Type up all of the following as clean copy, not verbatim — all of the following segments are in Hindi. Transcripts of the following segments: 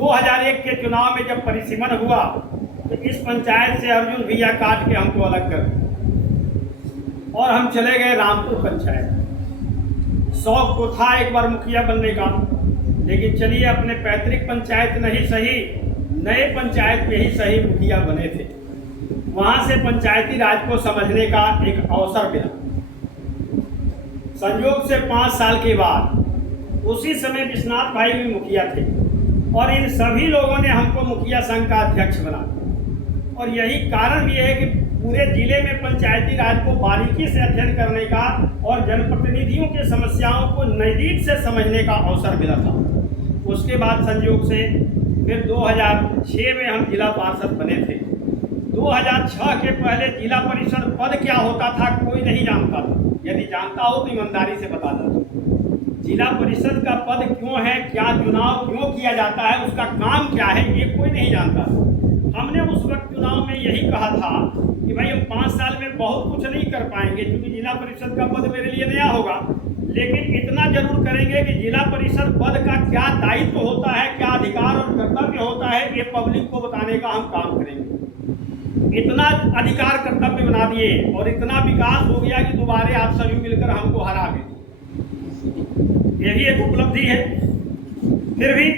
2001 के चुनाव में जब परिसीमन हुआ तो इस पंचायत से अर्जुन भैया काट के हमको अलग कर दिया और हम चले गए रामपुर पंचायत। शौक तो था एक बार मुखिया बनने का, लेकिन चलिए अपने पैतृक पंचायत नहीं सही, नए पंचायत में ही सही मुखिया बने थे। वहाँ से पंचायती राज को समझने का एक अवसर मिला। संयोग से 5 साल के बाद उसी समय विश्वनाथ भाई भी मुखिया थे और इन सभी लोगों ने हमको मुखिया संघ का अध्यक्ष बना। और यही कारण भी है कि पूरे जिले में पंचायती राज को बारीकी से अध्ययन करने का और जनप्रतिनिधियों की समस्याओं को नज़दीक से समझने का अवसर मिला था। उसके बाद संयोग से फिर 2006 में हम जिला पार्षद बने थे। 2006 के पहले जिला परिषद पद क्या होता था कोई नहीं जानता था। यदि जानता हो तो ईमानदारी से बता दो। जिला परिषद का पद क्यों है, क्या चुनाव क्यों किया जाता है, उसका काम क्या है, ये कोई नहीं जानता। हमने उस वक्त चुनाव में यही कहा था कि भाई हम 5 साल में बहुत कुछ नहीं कर पाएंगे क्योंकि जिला परिषद का पद मेरे लिए नया होगा, लेकिन इतना जरूर करेंगे कि जिला परिषद पद का क्या दायित्व होता है, क्या अधिकार और कर्तव्य होता है, ये पब्लिक को बताने का हम काम करेंगे। इतना अधिकार कर्तव्य बना दिए और इतना विकास हो गया कि दोबारा आप सभी मिलकर हमको हरा भी, ये भी एक उपलब्धि है। फिर भी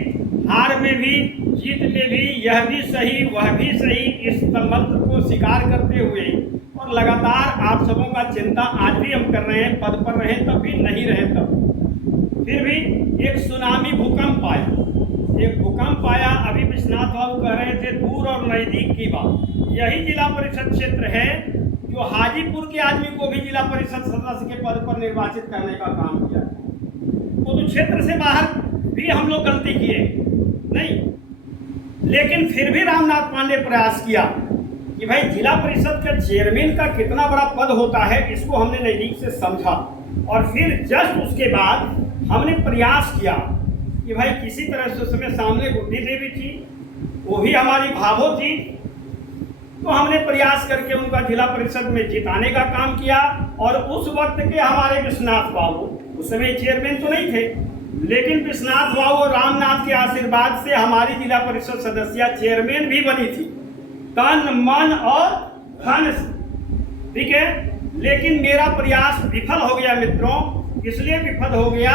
हार में भी जीत में भी यह भी सही वह भी सही, इस मंत्र को स्वीकार करते हुए और लगातार आप सबों का चिंता आज भी हम कर रहे हैं, पद पर रहें तब भी नहीं रहे तब। फिर भी एक सुनामी भूकंप आया, एक भूकंप आया। अभी विश्वनाथ बाबू कह रहे थे दूर और नज़दीक की बात। यही जिला परिषद क्षेत्र है जो हाजीपुर के आदमी को भी जिला परिषद सदस्य के पद पर निर्वाचित करने का काम किया। तो क्षेत्र से बाहर भी हम लोग गलती किए नहीं, लेकिन फिर भी रामनाथ पांडे प्रयास किया कि भाई जिला परिषद के चेयरमैन का कितना बड़ा पद होता है, इसको हमने नज़दीक से समझा। और फिर जस्ट उसके बाद हमने प्रयास किया कि भाई किसी तरह से उसमें सामने गुड्डी देवी थी, वो भी हमारी भावो थी, तो हमने प्रयास करके उनका जिला परिषद में जिताने का काम किया। और उस वक्त के हमारे विश्वनाथ बाबू उस समय चेयरमैन तो नहीं थे, लेकिन विश्वनाथ बाबू और रामनाथ के आशीर्वाद से हमारी जिला परिषद सदस्य चेयरमैन भी बनी थी, तन मन और धन से, ठीक है। लेकिन मेरा प्रयास विफल हो गया मित्रों। इसलिए विफल हो गया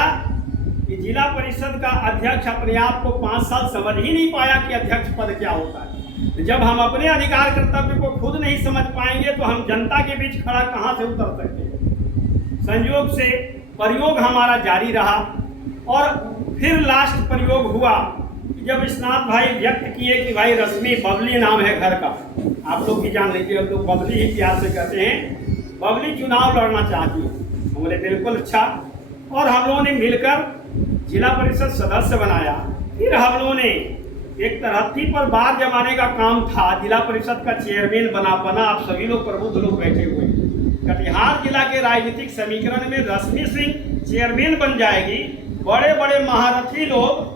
कि जिला परिषद का अध्यक्ष अपने आप को 5 साल समझ ही नहीं पाया कि अध्यक्ष पद क्या होता है। जब हम अपने अधिकार कर्तव्य को खुद नहीं समझ पाएंगे तो हम जनता के बीच खड़ा कहाँ से उतर सकते हैं। संयोग से प्रयोग हमारा जारी रहा और फिर लास्ट प्रयोग हुआ जब विश्वनाथ भाई व्यक्त किए कि भाई रश्मि, बबली नाम है घर का, आप लोग भी जान लीजिए, हम लोग बबली ही प्यार से कहते हैं, बबली चुनाव लड़ना चाहती है। हमने बिल्कुल अच्छा, और हम लोगों ने मिलकर जिला परिषद सदस्य बनाया। फिर हम लोगों ने एक तरहत्थी पर बार जमाने का काम था, जिला परिषद का चेयरमैन बना आप सभी लोग प्रबुद्ध लोग बैठे हुए। कटिहार जिला के राजनीतिक समीकरण में रश्मि सिंह चेयरमैन बन जाएगी। बड़े बड़े महारथी लोग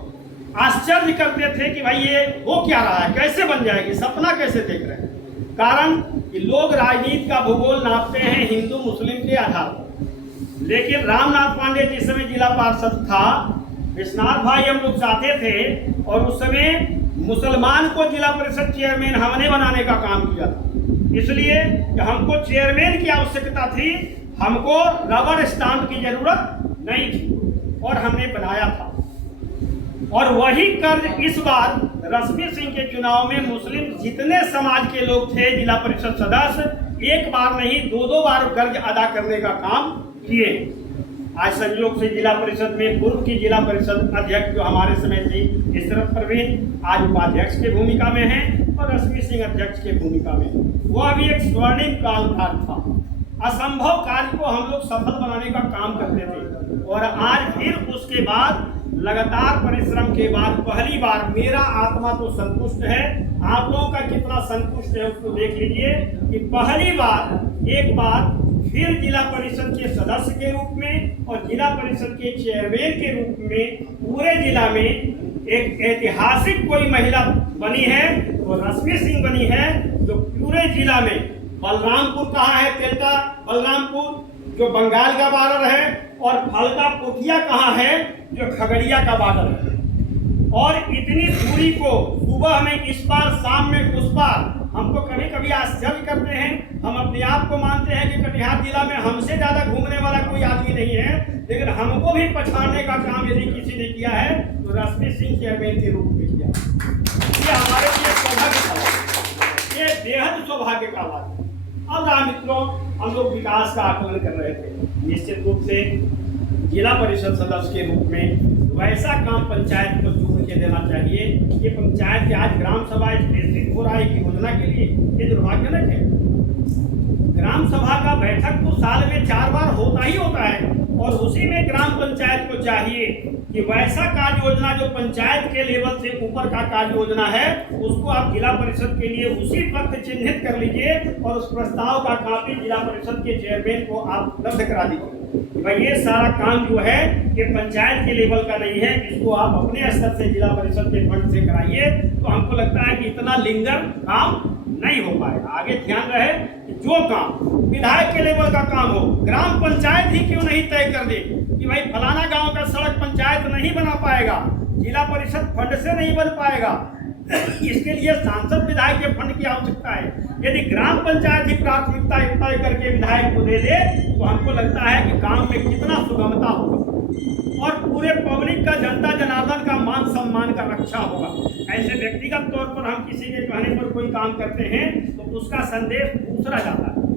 आश्चर्य करते थे कि भाई ये हो क्या रहा है, कैसे बन जाएगी, सपना कैसे देख रहे हैं। कारण कि लोग राजनीति का भूगोल नापते हैं हिंदू मुस्लिम के आधार पर। लेकिन रामनाथ पांडे जिस समय जिला पार्षद था, विश्वनाथ भाई हम लोग चाहते थे और उस समय मुसलमान को जिला परिषद चेयरमैन हमने बनाने का काम किया था। इसलिए हमको चेयरमैन की आवश्यकता थी, हमको रबर स्टाम्प की जरूरत नहीं थी और हमने बनाया था। और वही कर्ज इस बार रश्मि सिंह के चुनाव में मुस्लिम जितने समाज के लोग थे जिला परिषद सदस्य, एक बार नहीं 2-2 बार कर्ज अदा करने का काम किए। आज संयोग से जिला परिषद में पूर्व की जिला परिषद अध्यक्ष जो हमारे समय थी इशरत परवीन, आज उपाध्यक्ष की भूमिका में है और रश्मि सिंह अध्यक्ष की भूमिका में। वह भी एक स्वर्णिम कालभाग था। असंभव कार्य को हम लोग सफल बनाने का काम करते थे। और आज फिर उसके बाद लगातार परिश्रम के बाद पहली बार मेरा आत्मा तो संतुष्ट है, आप लोगों का कितना संतुष्ट है उसको देख लीजिए कि पहली बार एक बार फिर जिला परिषद के सदस्य के रूप में और जिला परिषद के चेयरमैन के रूप में पूरे जिला में एक ऐतिहासिक कोई महिला बनी है तो रश्मि सिंह बनी है, जो पूरे जिला में बलरामपुर कहाँ है, तेलका बलरामपुर जो बंगाल का बॉर्डर है, और फलका पोठिया कहाँ है जो खगड़िया का बॉर्डर है। और इतनी दूरी को सुबह में इस बार, शाम में उस बार, हमको कभी कभी आश्चर्य करते हैं। हम अपने आप को मानते हैं कि कटिहार जिला में हमसे ज़्यादा घूमने वाला कोई आदमी नहीं है, लेकिन हमको भी पछाड़ने का काम यदि किसी ने किया है तो रश्मि सिंह चेयरमैन के रूप में किया। ये हमारे लिए सौभाग्य का बात, ये बेहद सौभाग्य का बात है। अब रहा मित्रों, हम लोग विकास का आकलन कर रहे थे। निश्चित रूप से जिला परिषद सदस्य के रूप में वैसा काम पंचायत को जोड़ के देना चाहिए। ये पंचायत के आज ग्राम सभा स्थित हो रहा है कि योजना के लिए, ये दुर्भाग्यजनक है। ग्राम सभा का बैठक तो साल में 4 बार होता ही होता है, और उसी में ग्राम पंचायत को चाहिए कि वैसा कार्य योजना जो पंचायत के लेवल से ऊपर का कार्य योजना है उसको आप जिला परिषद के लिए उसी वक्त चिन्हित कर लीजिए और उस प्रस्ताव का कॉपी जिला परिषद के चेयरमैन को आप उपलब्ध करा दीजिए। भाई ये सारा काम जो है ये पंचायत के लेवल का नहीं है, इसको आप अपने स्तर से जिला परिषद के फंड से कराइए, तो हमको लगता है कि इतना लिंगर काम नहीं हो पाएगा। आगे ध्यान रहे कि जो काम विधायक के लेवल का काम हो, ग्राम पंचायत ही क्यों नहीं तय कर दे कि भाई फलाना गांव का सड़क पंचायत नहीं बना पाएगा, जिला परिषद फंड से नहीं बन पाएगा, इसके लिए सांसद विधायक के फंड की आवश्यकता है। यदि ग्राम पंचायत ही प्राथमिकता तय करके विधायक को दे दे तो हमको लगता है कि काम में कितना सुगमता होगा और पूरे पब्लिक का, जनता जनार्दन का मान सम्मान का रक्षा होगा। ऐसे व्यक्तिगत तौर पर हम किसी के कहने पर कोई काम करते हैं तो उसका संदेश दूसरा जाता है,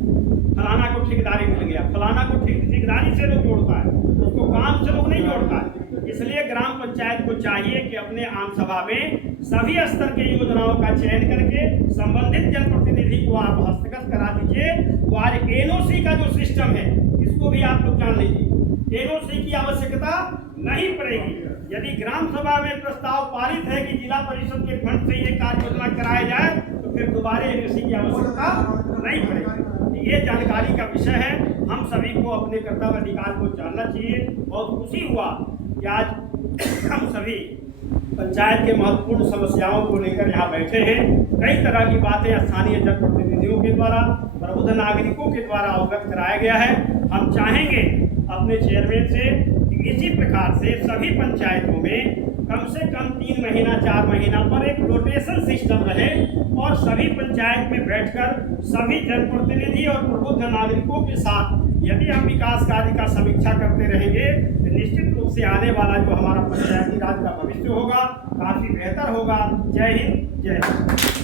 फलाना को ठेकेदारी मिल गया, फलाना को ठेकेदारी से लोग जोड़ता है, उसको काम से लोग नहीं जोड़ता है। इसलिए ग्राम पंचायत को चाहिए कि अपने आम सभा में सभी स्तर के योजनाओं का चयन करके संबंधित जनप्रतिनिधि को आप हस्तगत करा दीजिए। तो आज एनओसी का जो सिस्टम है इसको भी आप लोग जान लीजिए, एनओसी की आवश्यकता नहीं पड़ेगी। यदि ग्राम सभा में प्रस्ताव पारित है कि जिला परिषद के फंड से ये कार्य योजना कराया जाए तो फिर दोबारा एनओसी की आवश्यकता नहीं पड़ेगी। ये जानकारी का विषय है, हम सभी को अपने कर्तव्य अधिकार को जानना चाहिए। बहुत खुशी हुआ कि आज हम सभी पंचायत के महत्वपूर्ण समस्याओं को लेकर यहाँ बैठे हैं। कई तरह की बातें स्थानीय जनप्रतिनिधियों के द्वारा, प्रबुद्ध नागरिकों के द्वारा अवगत कराया गया है। हम चाहेंगे अपने चेयरमैन से कि इसी प्रकार से सभी पंचायतों में कम से कम 3 महीना 4 महीना पर एक रोटेशन सिस्टम रहे और सभी पंचायत में बैठकर सभी जनप्रतिनिधि और प्रबुद्ध नागरिकों के साथ यदि हम विकास कार्य का समीक्षा करते रहेंगे तो निश्चित रूप से आने वाला जो हमारा पंचायती राज का भविष्य होगा काफी बेहतर होगा। जय हिंद, जय भारत।